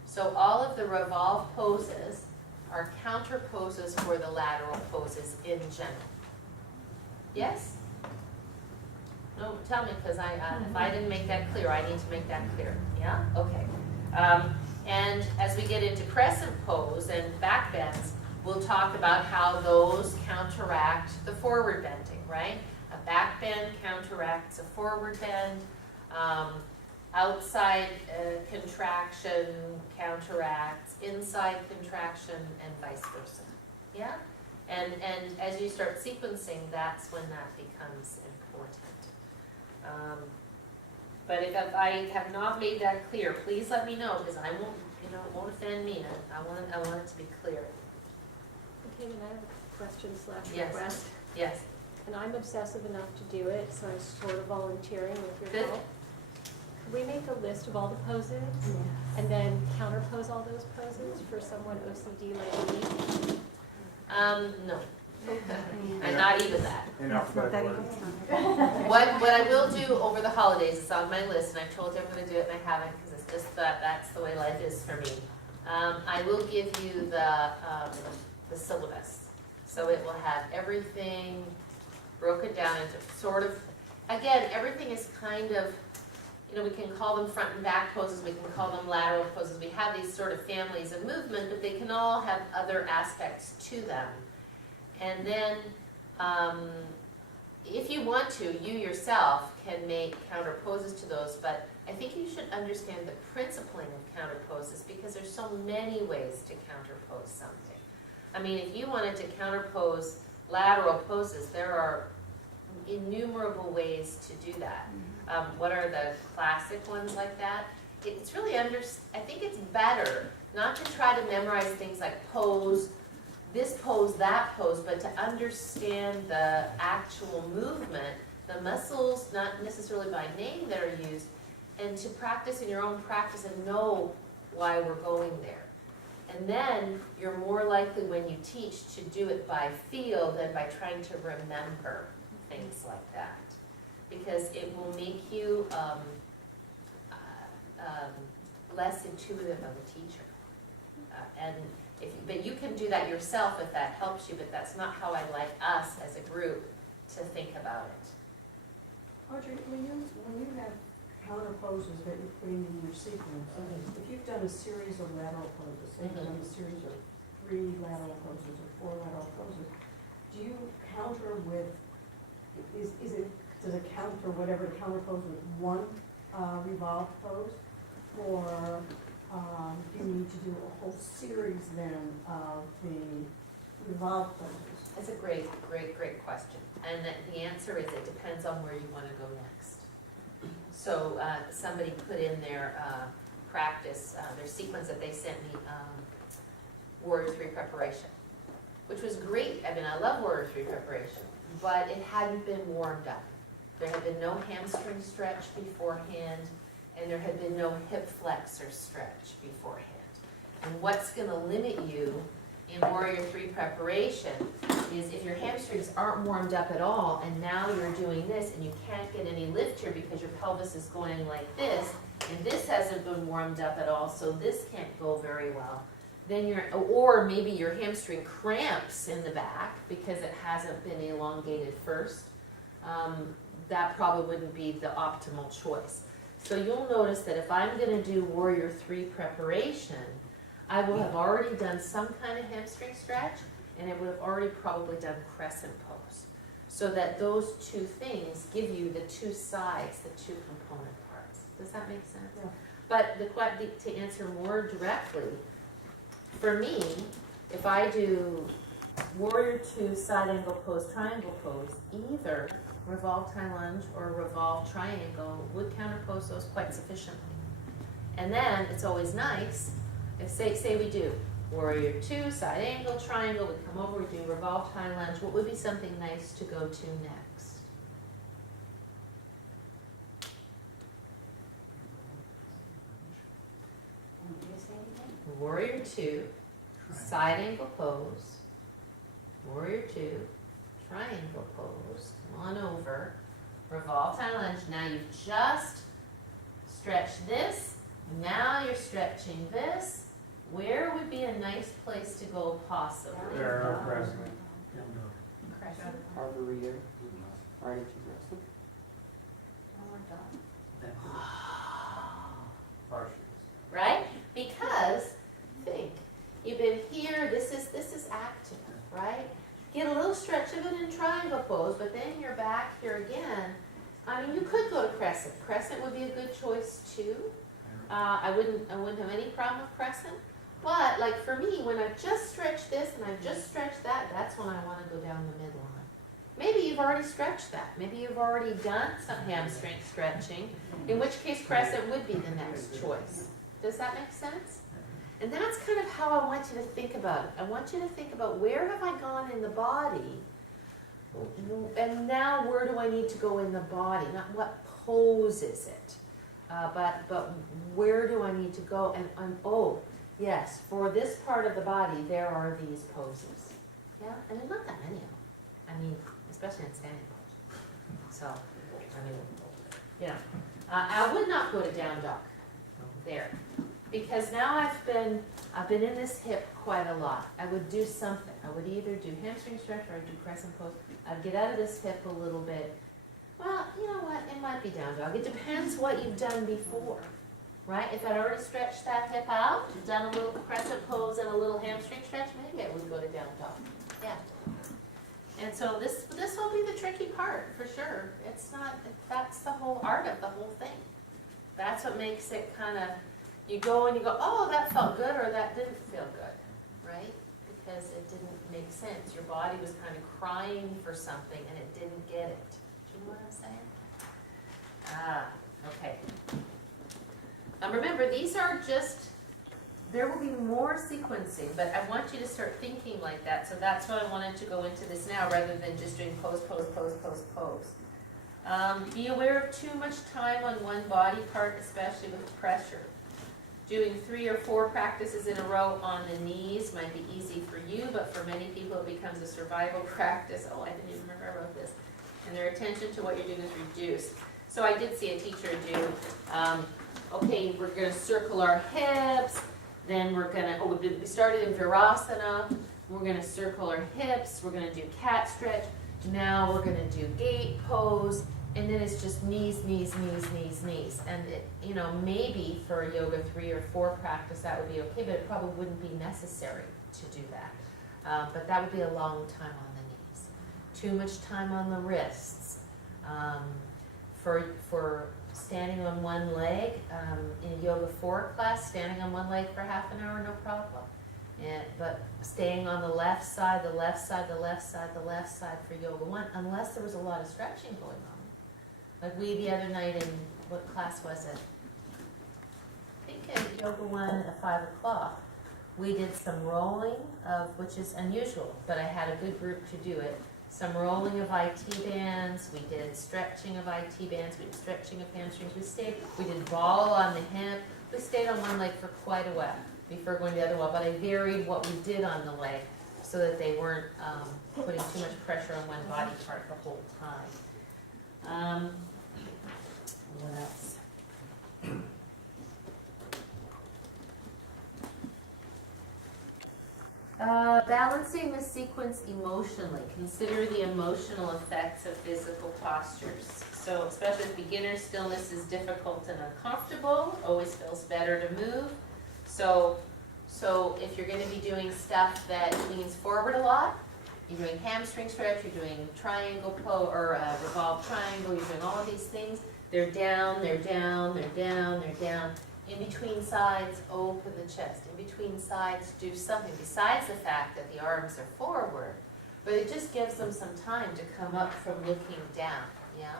So all of the revolve poses are counter poses for the lateral poses in general. Yes? No, tell me, because if I didn't make that clear, I need to make that clear. Yeah? Okay. And as we get into crescent pose and back bends, we'll talk about how those counteract the forward bending, right? A back bend counteracts a forward bend. Outside contraction counteracts inside contraction and vice versa. Yeah? And as you start sequencing, that's when that becomes important. But if I have not made that clear, please let me know, because I won't, it won't offend me. I want it to be clear. Okay, then I have a question slash Yes. request, Yes. and I'm obsessive enough to do it, so I'm sort of volunteering with your Good. help. Could we make a list of all the poses, and then counterpose all those poses for someone OCD like me? No. And not even that. In That's not that alphabetical easy. order. What I will do over the holidays is on my list, and I told you I'm gonna do it and I haven't, because it's just that's the way life is for me. I will give you the syllabus. So it will have everything broken down into sort of, again, everything is kind of, we can call them front and back poses, we can call them lateral poses. We have these sort of families of movement, but they can all have other aspects to them. And then, if you want to, you yourself can make counter poses to those, but I think you should understand the principling of counter poses, because there's so many ways to counterpose something. I mean, if you wanted to counterpose lateral poses, there are innumerable ways to do that. What are the classic ones like that? It's really I think it's better not to try to memorize things like pose, this pose, that pose, but to understand the actual movement, the muscles, not necessarily by name that are used, and to practice in your own practice and know why we're going there. And then you're more likely when you teach to do it by feel than by trying to remember things like that. Because it will make you less intuitive of a teacher. But you can do that yourself if that helps you, but that's not how I like us as a group to think about it. Audrey, when you have counter poses that you're putting in your sequence, if you've done a series of lateral poses, say you've done a series of 3 lateral poses or 4 lateral poses, do you counter with, does it counter whatever the counter pose with one revolved pose? Or do you need to do a whole series then of the revolved poses? That's a great question. And the answer is it depends on where you want to go next. So somebody put in their practice, their sequence that they sent me, Warrior 3 preparation, which was great. I mean, I love Warrior 3 preparation, but it hadn't been warmed up. There had been no hamstring stretch beforehand, and there had been no hip flexor stretch beforehand. And what's going to limit you in Warrior 3 preparation is if your hamstrings aren't warmed up at all, and now you're doing this and you can't get any lift here because your pelvis is going like this, and this hasn't been warmed up at all, so this can't go very well. Then or maybe your hamstring cramps in the back because it hasn't been elongated first. That probably wouldn't be the optimal choice. So you'll notice that if I'm gonna do Warrior 3 preparation, I will have already done some kind of hamstring stretch, and I would have already probably done crescent pose. So that those two things give you the two sides, the two component parts. Does that make sense? Yeah. But to answer more directly, for me, if I do Warrior 2 side angle pose, triangle pose, either revolve tie lunge or revolve triangle would counterpose those quite sufficiently. And then it's always nice if say we do Warrior 2 side angle triangle, we come over, we do revolve tie lunge. What would be something nice to go to next? Warrior 2 side angle pose, Warrior 2 triangle pose, come on over, revolve tie lunge. Now you've just stretched this, now you're stretching this. Where would be a nice place to go possibly? There, Crescent. Crescent. Harbor Reader, RHG Crescent. Partially. Right? Because think, you've been here, this is active, right? Get a little stretch of it in triangle pose, but then you're back here again. I mean, you could go to crescent. Crescent would be a good choice too. I wouldn't have any problem with crescent. But like for me, when I've just stretched this and I've just stretched that, that's when I want to go down the midline. Maybe you've already stretched that. Maybe you've already done some hamstring stretching, in which case crescent would be the next choice. Does that make sense? And that's kind of how I want you to think about it. I want you to think about where have I gone in the body, and now where do I need to go in the body? Not what pose is it, but where do I need to go? And oh, yes, for this part of the body, there are these poses. Yeah, and there's not that many of them. I mean, especially in standing pose. So, I mean, you know, I would not put a down dog there, because now I've been in this hip quite a lot. I would do something. I would either do hamstring stretch or I'd do crescent pose. I'd get out of this hip a little bit. Well, you know what? It might be down dog. It depends what you've done before, right? If I'd already stretched that hip out, done a little crescent pose and a little hamstring stretch, maybe I would go to down dog. Yeah. And so this will be the tricky part for sure. It's not. That's the whole art of the whole thing. That's what makes it kind of. You go and you go, oh, that felt good, or that didn't feel good, right? Because it didn't make sense. Your body was kind of crying for something and it didn't get it. Do you know what I'm saying? Okay. Remember, these are just, there will be more sequencing, but I want you to start thinking like that. So that's why I wanted to go into this now rather than just doing pose, pose, pose, pose, pose. Be aware of too much time on one body part, especially with pressure. Doing 3 or 4 practices in a row on the knees might be easy for you, but for many people it becomes a survival practice. Oh, I didn't even remember I wrote this. And their attention to what you're doing is reduced. So I did see a teacher do, okay, we're going to circle our hips, then we're going to, we started in Virasana, we're going to circle our hips, we're going to do cat stretch, now we're going to do gate pose, and then it's just knees, knees, knees, knees, knees. And it, you know, maybe for a yoga 3 or 4 practice that would be okay, but it probably wouldn't be necessary to do that. But that would be a long time on the knees. Too much time on the wrists. For standing on one leg, in a yoga 4 class, standing on one leg for half an hour, no problem. But staying on the left side, the left side, the left side, the left side for yoga 1, unless there was a lot of stretching going on. Like we the other night in, what class was it? I think in yoga 1 at 5 o'clock, we did some rolling of, which is unusual, but I had a good group to do it. Some rolling of IT bands, we did stretching of IT bands, we did stretching of hamstrings, we did ball on the hip, we stayed on one leg for quite a while before going to the other one, but I varied what we did on the leg so that they weren't putting too much pressure on one body part the whole time. What else? Balancing the sequence emotionally. Consider the emotional effects of physical postures. So especially with beginners, stillness is difficult and uncomfortable, always feels better to move. So if you're gonna be doing stuff that leans forward a lot, you're doing hamstring stretch, you're doing triangle or revolved triangle, you're doing all of these things, they're down, they're down, they're down, they're down. In between sides, open the chest. In between sides, do something besides the fact that the arms are forward, but it just gives them some time to come up from looking down, yeah?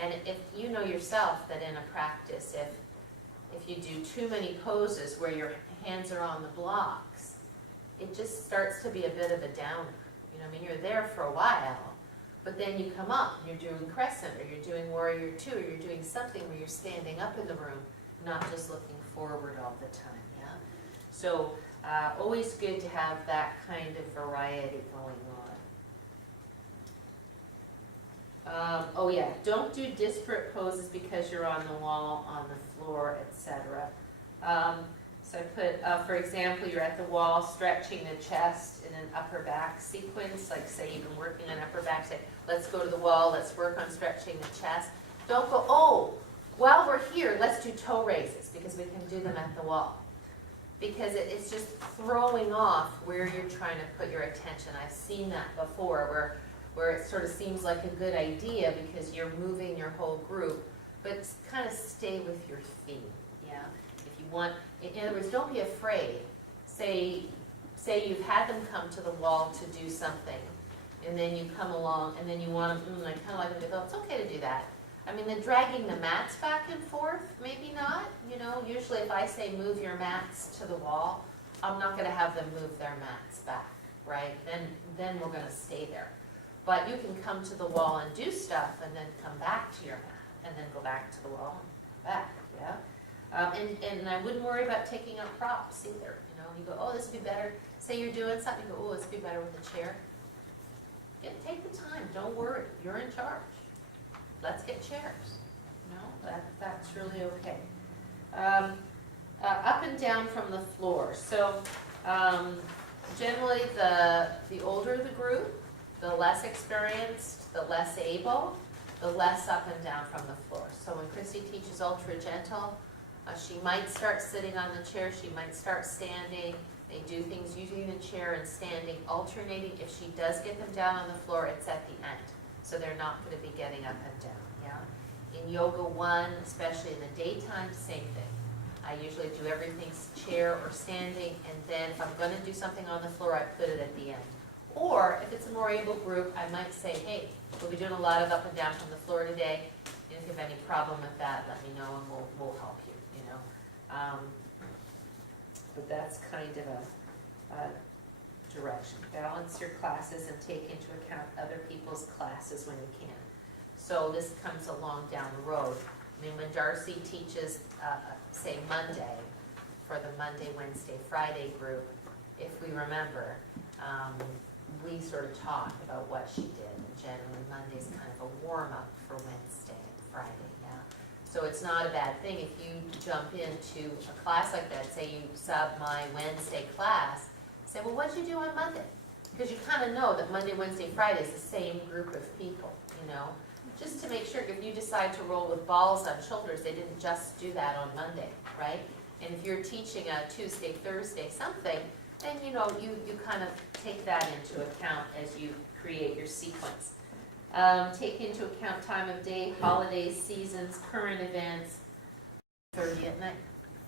And if you know yourself that in a practice, if you do too many poses where your hands are on the blocks, it just starts to be a bit of a downer. You know, I mean, you're there for a while, but then you come up, and you're doing crescent, or you're doing warrior two, or you're doing something where you're standing up in the room, not just looking forward all the time, yeah? So, always good to have that kind of variety going on. Oh yeah, don't do disparate poses because you're on the wall, on the floor, etc. So I put, for example, you're at the wall stretching the chest in an upper back sequence, like say you've been working on upper back, say, let's go to the wall, let's work on stretching the chest. Don't go, oh, while we're here, let's do toe raises, because we can do them at the wall. Because it's just throwing off where you're trying to put your attention. I've seen that before, where it sort of seems like a good idea because you're moving your whole group, but kind of stay with your theme, yeah? If you want, in other words, don't be afraid. Say you've had them come to the wall to do something, and then you come along, and then you want them, I kind of like them to go, it's okay to do that. I mean, the dragging the mats back and forth, maybe not, you know, usually if I say move your mats to the wall, I'm not gonna have them move their mats back, right? Then we're gonna stay there. But you can come to the wall and do stuff and then come back to your mat and then go back to the wall and come back, yeah? And I wouldn't worry about taking up props either, you know, you go, oh, this would be better. Say you're doing something, you go, oh, this would be better with a chair. Yeah, take the time, don't worry, you're in charge. Let's get chairs, you know, that's really okay. Up and down from the floor. So generally the older the group, the less experienced, the less able, the less up and down from the floor. So when Christy teaches ultra gentle, she might start sitting on the chair, she might start standing. They do things using the chair and standing, alternating. If she does get them down on the floor, it's at the end. So they're not going to be getting up and down, yeah? In Yoga 1, especially in the daytime, same thing. I usually do everything chair or standing, and then if I'm going to do something on the floor, I put it at the end. Or if it's a more able group, I might say, hey, we'll be doing a lot of up and down from the floor today. If you have any problem with that, let me know and we'll help you, you know? But that's kind of a direction. Balance your classes and take into account other people's classes when you can. So this comes along down the road. I mean, when Darcy teaches, say Monday, for the Monday, Wednesday, Friday group, if we remember, we sort of talk about what she did. And generally Monday's kind of a warm-up for Wednesday and Friday, yeah. So it's not a bad thing if you jump into a class like that, say you sub my Wednesday class, say, well, what'd you do on Monday? Because you kind of know that Monday, Wednesday, Friday is the same group of people, you know? Just to make sure, if you decide to roll with balls on shoulders, they didn't just do that on Monday, right? And if you're teaching a Tuesday, Thursday, something, then you know, you kind of take that into account as you create your sequence. Take into account time of day, holidays, seasons, current events. 30 at night,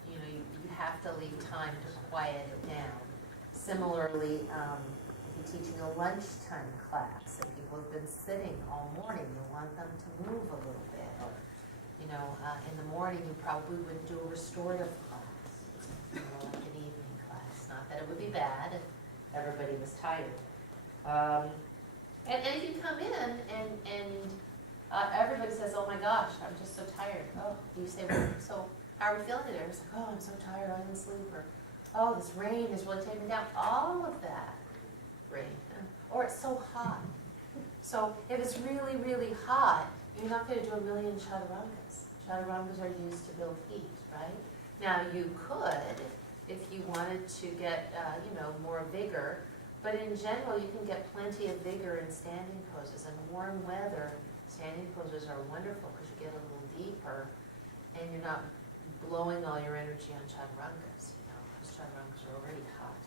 you know, you have to leave time to quiet it down. Similarly, if you're teaching a lunchtime class and people have been sitting all morning, you want them to move a little bit. Or, you know, in the morning you probably wouldn't do a restorative class, you know, like an evening class. Not that it would be bad if everybody was tired. And if you come in and everybody says, oh my gosh, I'm just so tired. Oh, you say, well, so how are we feeling today? It's like, oh, I'm so tired, I didn't sleep. Or, oh, this rain is really taking me down. All of that rain. Or it's so hot. So if it's really, really hot, you're not going to do a million chaturangas. Chaturangas are used to build heat, right? Now you could, if you wanted to get, more vigor. But in general, you can get plenty of vigor in standing poses. And warm weather, standing poses are wonderful because you get a little deeper and you're not blowing all your energy on chaturangas, because chaturangas are already hot.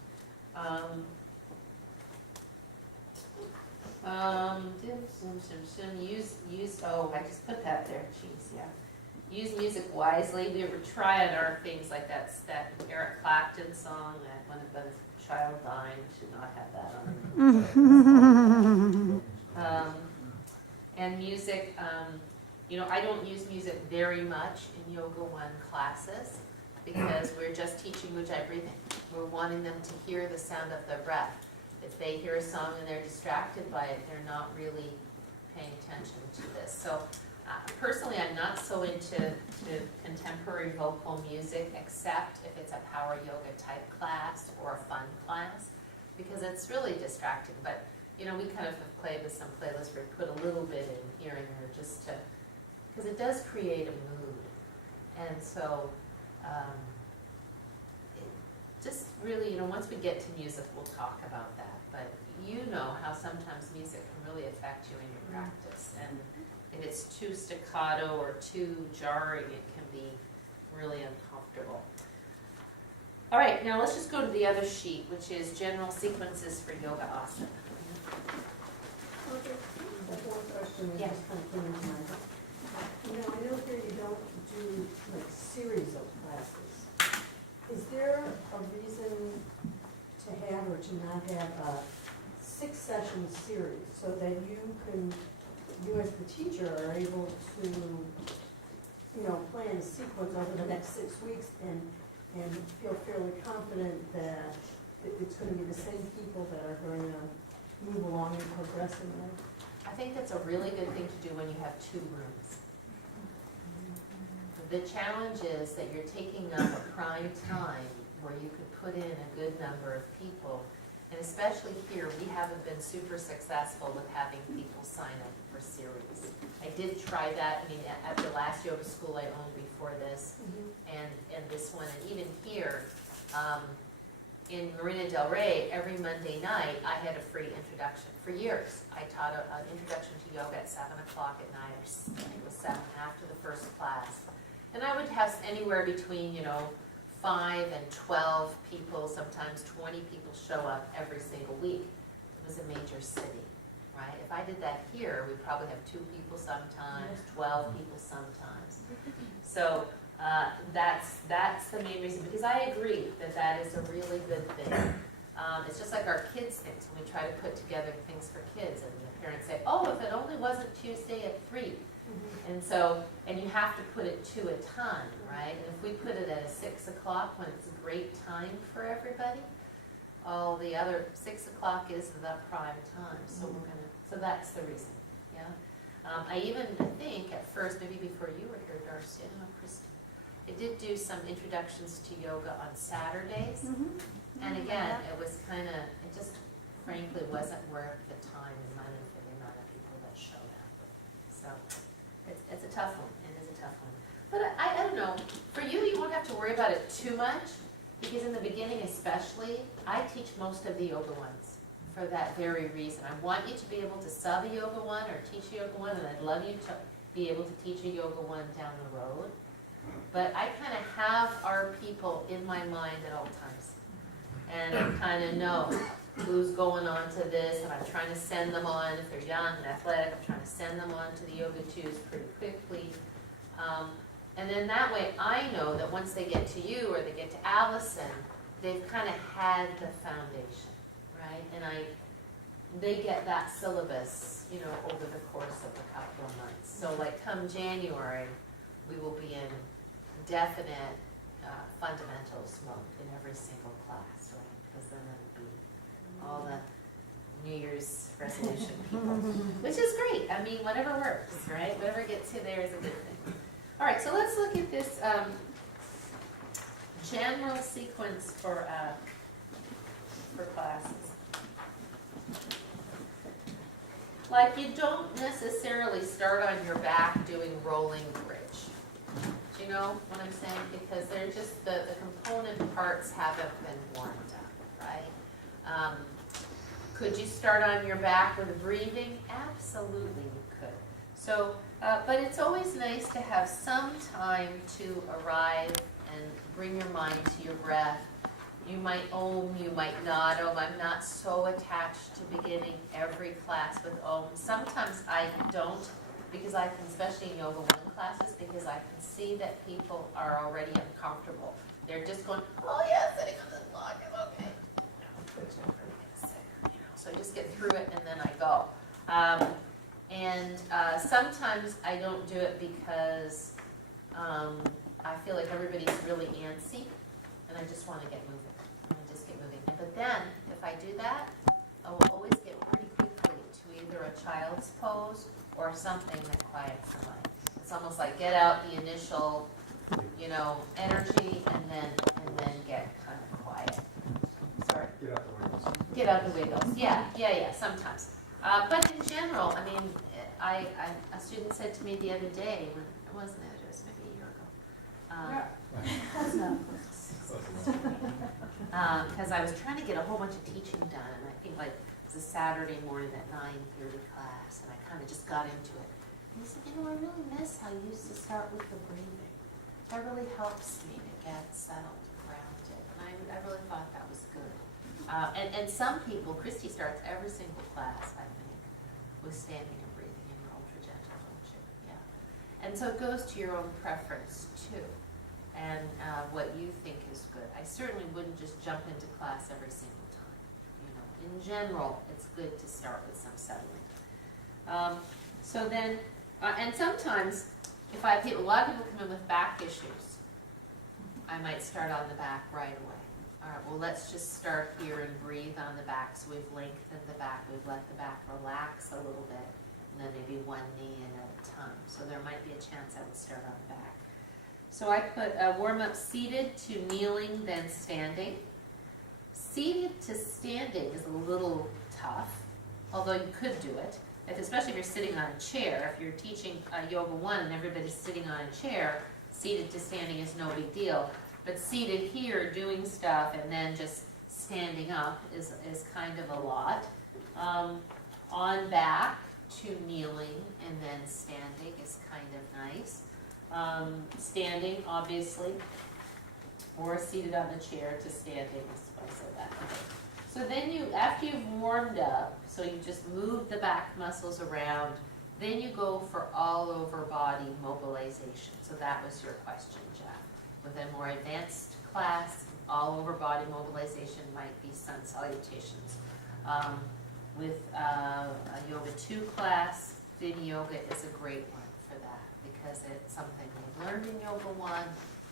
I just put that there, jeez, yeah. Use music wisely. We were trying our things like that Eric Clapton song, that one of the child dying should not have that on. And music, I don't use music very much in Yoga 1 classes because we're just teaching Ujjayi breathing. We're wanting them to hear the sound of their breath. If they hear a song and they're distracted by it, they're not really paying attention to this. So personally, I'm not so into contemporary vocal music, except if it's a power yoga type class or a fun class, because it's really distracting. But we kind of have played with some playlists where we put a little bit in here and there just to, because it does create a mood. And so just really, once we get to music, we'll talk about that. But how sometimes music can really affect you in your practice. And if it's too staccato or too jarring, it can be really uncomfortable. All right, now let's just go to the other sheet, which is general sequences for yoga asana. Okay, that's one question that Yeah. just kind of came into my head. I know here you don't do like series of classes. Is there a reason to have or to not have a 6-session series so that you as the teacher are able to, plan a sequence over the next 6 weeks and feel fairly confident that it's going to be the same people that are going to move along and progress in life? I think that's a really good thing to do when you have 2 rooms. The challenge is that you're taking up a prime time where you could put in a good number of people. And especially here, we haven't been super successful with having people sign up for series. I did try that, at the last yoga school I owned before this, and this one, and even here, in Marina Del Rey, every Monday night, I had a free introduction. For years, I taught an introduction to yoga at 7 o'clock at night, or I think it was 7 after the first class. And I would have anywhere between, 5 and 12 people, sometimes 20 people show up every single week. It was a major city, right? If I did that here, we'd probably have 2 people sometimes, 12 people sometimes. So that's the main reason, because I agree that is a really good thing. It's just like our kids' things, when we try to put together things for kids, and the parents say, oh, if it only wasn't Tuesday at 3. And you have to put it 2 at a time, right? And if we put it at 6 o'clock when it's a great time for everybody, all the other 6 o'clock is the prime time. So so that's the reason, yeah. I even think at first, maybe before you were here, Darcy, I don't know, Kristen, I did do some introductions to yoga on Saturdays. And again, it was it just frankly wasn't worth the time and money for the amount of people that showed up. So it's a tough one. It is a tough one. But I don't know. For you, you won't have to worry about it too much, because in the beginning especially, I teach most of the yoga ones for that very reason. I want you to be able to sub a yoga one or teach a yoga one, and I'd love you to be able to teach a yoga one down the road. But I kind of have our people in my mind at all times. And I kind of know who's going on to this, and I'm trying to send them on, if they're young and athletic, I'm trying to send them on to the yoga 2s pretty quickly. And then that way I know that once they get to you or they get to Allison, they've kind of had the foundation, right? And they get that syllabus, over the course of a couple of months. So like come January, we will be in definite fundamentals mode in every single class, right? Because then it'll be all the New Year's resolution people, which is great. Whatever works, right? Whatever gets you there is a good thing. All right, so let's look at this general sequence for classes. Like, you don't necessarily start on your back doing rolling bridge. you know what I'm saying? Because they're just, the component parts haven't been warmed up, right? Could you start on your back with breathing? Absolutely you could. So, but it's always nice to have some time to arrive and bring your mind to your breath. You might ohm, you might not ohm. I'm not so attached to beginning every class with ohm. Sometimes I don't, because I can, especially in Yoga 1 classes, because I can see that people are already uncomfortable. They're just going, oh yeah, sitting on this block is okay. So I just get through it and then I go. Sometimes I don't do it because I feel like everybody's really antsy and I just want to get moving. But then, if I do that, I will always get pretty quickly to either a child's pose or something that quiets the mind. It's almost like get out the initial, you know, energy and then get kind of quiet. Sorry? Get out the windows. Get out the wiggles. Yeah, sometimes. But in general, I mean, a student said to me the other day, when it wasn't it, it was maybe a year ago. Because I was trying to get a whole bunch of teaching done, and I think like it was a Saturday morning at 9:30 class, and I kind of just got into it. And he said, you know, I really miss how you used to start with the breathing. That really helps me to get settled and grounded, and I really thought that was good. And some people, Christy starts every single class, I think, with standing and breathing, and you're ultra gentle, don't you? Yeah. And so it goes to your own preference too, and what you think is good. I certainly wouldn't just jump into class every single time. You know, in general, it's good to start with some settling. So then, and sometimes, if I have people, a lot of people come in with back issues, I might start on the back right away. All right, well, let's just start here and breathe on the back. So we've lengthened the back, we've let the back relax a little bit, and then maybe one knee in at a time. So there might be a chance I would start on the back. So I put a warm-up seated to kneeling, then standing. Seated to standing is a little tough, although you could do it, especially if you're sitting on a chair. If you're teaching Yoga 1 and everybody's sitting on a chair, seated to standing is no big deal. But seated here, doing stuff, and then just standing up is kind of a lot. On back to kneeling and then standing is kind of nice. Standing, obviously, or seated on the chair to standing, I said that. So then you, after you've warmed up, so you just move the back muscles around, then you go for all over body mobilization. So that was your question, Jack. With a more advanced class, all over body mobilization might be sun salutations. With a Yoga 2 class, Vini Yoga is a great one for that because it's something they've learned in Yoga 1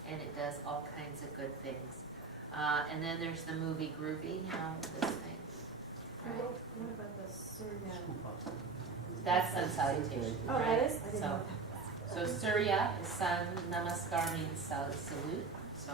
and it does all kinds of good things. And then there's the movie Groovy, this thing. And what about the Surya? That's sun salutation, Oh, right? that is? I didn't know So Surya is sun, namaskar means salute. So